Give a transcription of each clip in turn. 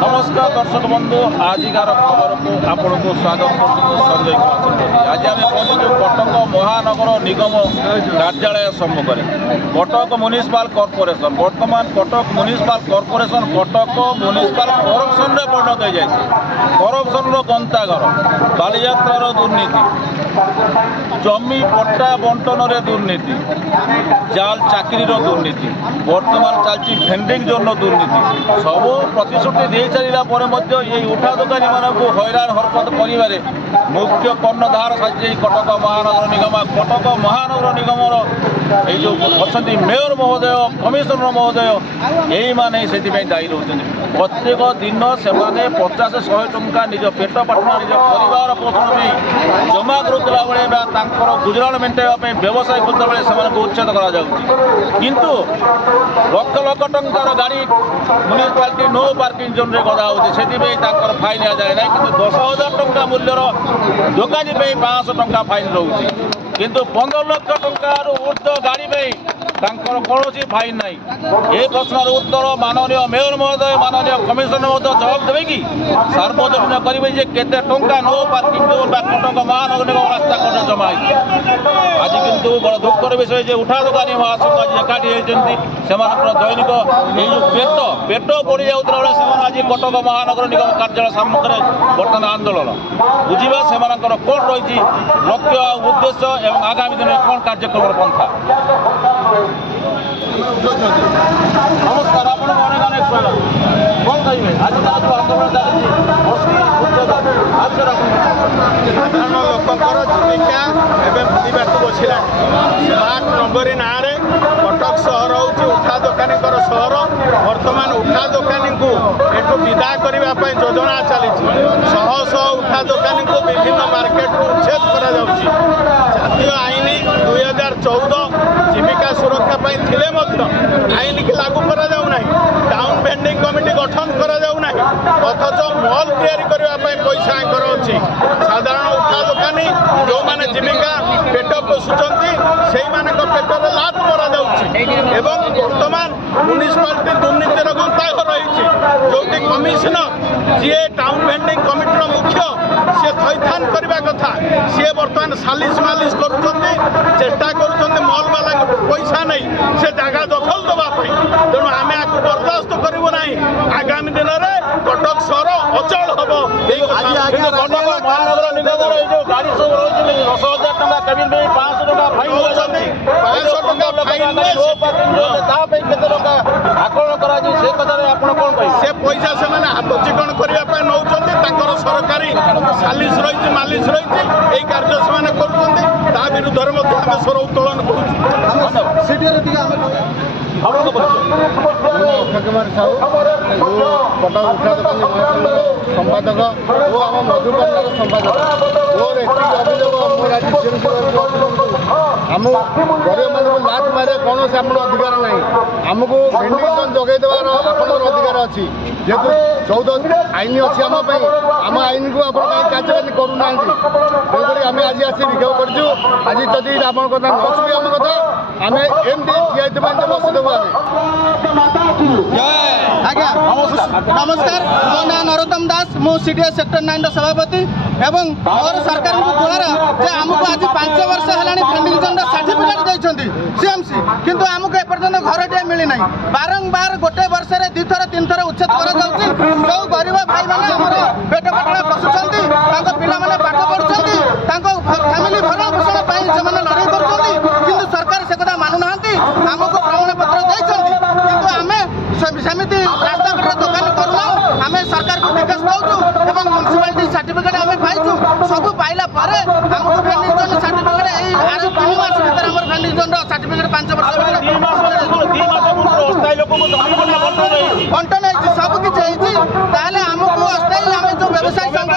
नमस्कार दर्शक बंधु आजिकार खबर को आपन को स्वागत संजय कुमार। आज आम पहुंचु कटक महानगर निगम कार्यालय सम्मुख में कटक म्युनिसिपल कॉर्पोरेशन बर्तमान Cuttack municipal corporation Cuttack municipal corruption में परिणत हो जाए। करप्शन गंताघर बालीयात्रार दुर्नीति जमी पट्टा बंटन दुर्नीति जाल चाकरी दुर्नीति बर्तमान चलती भेंडिंग जोन दुर्नीति सब प्रतिश्रुति दे सारा पर उठा दोकानी मानक हैरान हरकत कर मुख्य कर्णधार साजी कटक महानगर निगम कटक महानगर निगमर जो अच्छा मेयर महोदय कमिशनर महोदय यही माने से दायी रोच प्रत्येक दिन से 50-100 टंका निज पेट पाटना निज परिवार पोषण में जमा करुला बेले गुजराण मेटाइवाई व्यवसाय करता बेले से उच्छेद किंतु लक्ष लक्ष टंकार गाड़ी म्युनिसिपालिटी नो पार्किंग जोन में गदा हो फाइन आ जाए ना कि 10,000 टंका मूल्यर दोकानी 500 टंका फाइन रोचे किंतु 15 लाख टंकार ऊर्ध्व गाड़ी कौन फाइन ना ये प्रश्नर उत्तर माननीय मेयर महोदय माननीय कमिशनर महोदय जवाब देवे कि सार्वजनीन करेंगे जे केते टंका नो पार्किंग जोन कटक महानगर निगम रास्ता कड़े जमा आज किंतु बड़ दुखर विषय जे उठा दोकानी महासंघ आज एकाठी होती दैनिक ये पेट पड़ जाऊला आज कटक महानगर निगम कार्यालय सम्मुख में बर्तमान आंदोलन बुझा से कौन रही लक्ष्य उद्देश्य एवं आगामी दिन में कौन कार्यक्रम पंथा। नमस्कार आपको अनेक अनेक स्वागत कौन कहे आज जो आंदोलन साधारण लोकर जीविका एवं बुझा बसला स्मार्ट नंबरी ना कटक सहर हूँ उठा दोकानी सहर बर्तमान उठा दोकानी को एठू विदा करने योजना चली शह शह उठा दोकानी को विभिन्न मार्केट उच्छेद करा जातीय आईन 2014 जीविका सुरक्षा थे आईन की लागू करा टाउन भेंडिंग कमिटी गठन करा अथच मल या पैसा आंकर अच्छी साधारण उठा दोकानी जो मैंने जीविका पेट पोषुंट से पेटर लात मरा एवं बर्तमान म्युनिसिपालिटी दुर्नीतिर गंताघर रही जो कमिशनर जी टाउन भेंडिंग कमिटर मुख्य सी थैथान करने कथा सी बर्तमान सालिश मालिश चेष्टा कर मल वाला पैसा नहीं से जगह दखल दवाई तेणु आम आपको बर्दास्त करूँ ना आगामी दिन में कटक सहर अचल हम महानगर निगम गाड़ी सब रही 10,000 टंका केबिन 500 टंका फाइन 500 टंका आकलन करा से कथा आप कौन कहे से पैसा से हाथ चिकन करने नौ सरकारी सालिश रही मालिश रही यही कार्य से कर विरुद्ध में आम स्वर उत्तोलन अक्षय कुमार साहू कटक उठा दोकानी महासंघ संपादक और आम मधुपाल संपादक और एतिक अभियोग मोर आज आम गरीब मान लात मारे कौन से आप अधिकार ना आमको भेंडिंग जोन जगै देवार आपंकर अधिकार अच्छी जेहतु 14 आईन अच्छी आम आईन को आप कार्यकारी करूना तेणुक आम आज आसी विक्षोभ करूँ आज जदि आप कथा न शुभे आम कथा आम एमती ठिया बसदेबू आज्ञा नमस्कार मो ना नरोत्तम दास मु सीडीएस सेक्टर 9 सभापति एवं मोर सरकार को गुहार जे आमको आज 5 वर्ष है भेंडिंग जोन सर्टिफिकेट देते सीएमसी किंतु आमको एपर्यंत घरटे मिली ना बारंबार गोटे वर्ष में 2 थर 3 थर उच्छेद कर जो गरीब भाई मैंने पेट पाटना पशुंट पिला पाठ पढ़ुं फैमिली भरण पोषण से लड़ाई कर सरकार से कथा मानुना आमको प्रमाण पत्र देते किंतु आम सेमती रास्ता कड़े दोकान करूना आम सरकार को टिकस दौचु म्युनिसिपालिटी सर्टिफिकेट आम पाइचु सब पाइला आमको भेंडिंग जोन सर्टिफिकेट आर 3 मास भर आम भेंडिंग जोन सर्टिफिकेट 5 वर्ष बंटन सब किसी आमको अस्थायी आम जो व्यवसाय संघ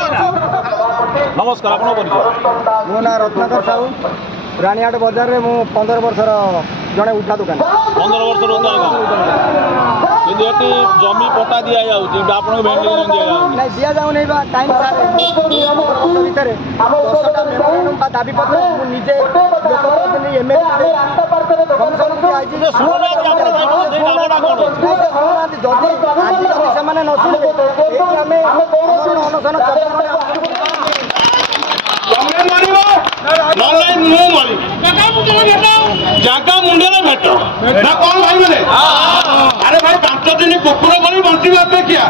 नमस्कार आप मो ना रत्नाकर साहू ରାଣୀହାଟ ବଜାରରେ ମୁଁ 15 ବର୍ଷର ଜଣେ ଉଠା ଦୋକାନ। 15 ବର୍ଷର କିନ୍ତୁ ଏଠି ଜମି ପଟା ଦିଆଯାଉଛି ଆପଣଙ୍କୁ ଭେଣ୍ଡିଜନ ଦିଆଯାଉଛି ନାଇଁ ଦିଆଯାଉନି ବା କାହିଁକି ସାର୍ ଭିତରେ 10ଟା ମେମୋରାଣ୍ଡum ବା ଦାବିପତ୍ର ମୁଁ ନିଜେ ଲୋକପ୍ରତିନିଧି ଏମଏଲଏ ଯଦି ଆଜି ଯଦି ସେମାନେ ନ ଶୁଣିବେ ଆମେ ଅନଶନ ଜାଗା ମୁଣ୍ଡରେ ଭେଟ ନା କଣ ଭାଇ ମାନେ? ଆରେ ଭାଇ 5 ଦିନ କୁକୁର କରି ବଞ୍ଚିବା ଅପେକ୍ଷା